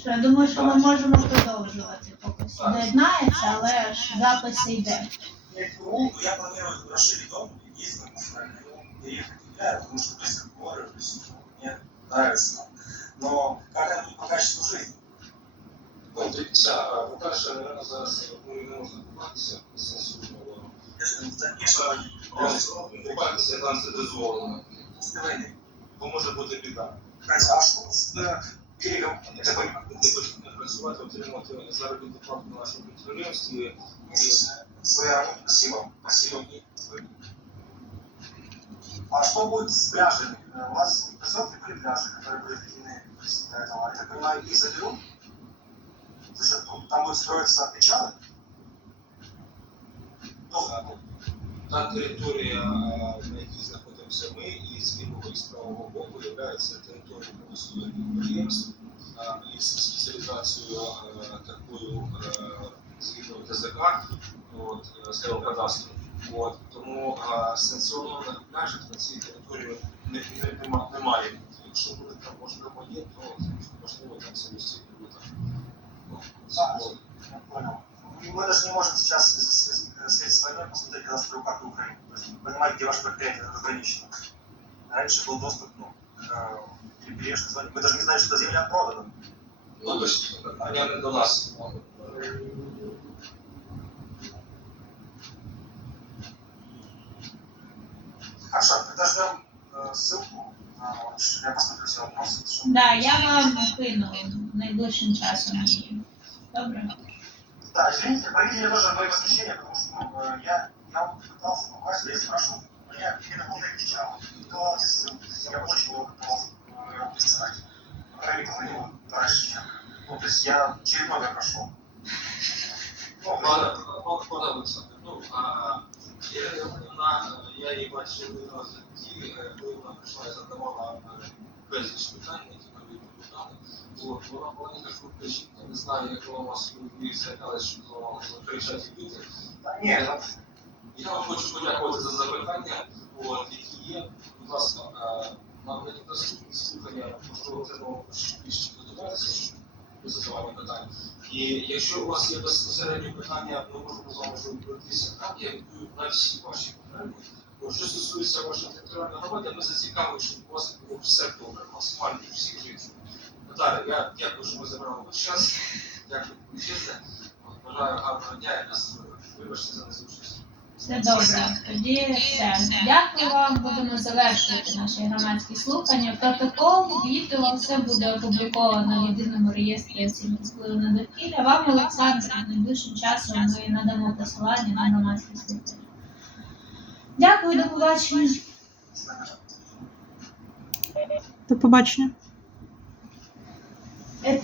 Що, я думаю, що ми можемо продовжувати, поки всі доєднаються, але ж запис йде. Ну, я планирую расширить дом и ездить в Украину, переехать потому что близко к морю, то есть ну, мне нравится. Но как это по качеству жизни? Ну, дивіться, по-перше, наверное, зараз ми не можемо купатися Купатися там це дозволено. Бо може бути біда. что с э, берегом? Я Это так не почнуть працювати, отримати заробітну плату на нашому підприємстві. месяц. Своя работа. Спасибо. Спасибо. А что будет с пляжами? Э, У вас присутствуют были пляжи, которые были введены до этого? Я так понимаю, их заберут? За счет, там будет строиться причалы? Ну, Та територія, а, на якій знаходимося ми, і з лівого і з правого боку є територією промислових підприємств із спеціалізацією такою згідно ТЗК, от, е, з геокадастру. От, тому санкціонованих пляжів на цій території не, не, нема- немає. Якщо буде там можливо є, то можливо там самостійно буде там. ну, А, Я мы даже не можем сейчас в связи в связи с войной посмотреть кадастровую карту Украины. То есть понимать, где ваше предприятие ограничено. Раньше был доступ, ну, к перебрежной зоне. Мы даже не знали, что эта земля продана. Ну, точно, питання не до нас. Хорошо, тогда ждем э, ссылку. Я посмотрю все вопросы. чтобы- Да, я вам кину найближчим часом її. Добре? Да, извините, меня тоже мои возмущения, потому что ну, э, я, я вот пытался попасть, я спрашивал, меня это полная кричала. То я очень много пытался э, писать. Правильно говорил раньше, чем. Ну, то есть я очередной раз прошел. Ну, Пане пане Олександр, ну а я, вона, я її бачив один раз в житті, е, коли вона прийшла і задавала е, безліч питань, які ми відповідали. От, вона була не така жінка, не знаю, як вона вас ви злякалась, що вона кричать і бити. да, нет, ну, Я вам хочу подякувати за запитання, от, які є. Будь ласка, е, нам не наступні слухання, можливо, треба більше підготуватися, щоб ви питання. І якщо у вас є безпосередньо питання, ми можемо з вами вже обратитися так, я відповім на всі ваші питання. Бо Що стосується вашої територіальної громади, ми зацікавлені, щоб у вас було все добре, максимально всіх жителів. Наталя, я дякую, що ви забрали ваш час. Дякую. От, Бажаю гарного дня і нас вибачте за незручність. Все добре. Тоді все. Дякую вам. Будемо завершувати наші громадські слухання. Протокол, відео, все буде опубліковано в єдиному реєстрі оцінки впливу на довкілля. Вам, Олександр, найближчим часом ми надамо посилання на громадські слухання. Дякую, до побачення. До побачення. Е,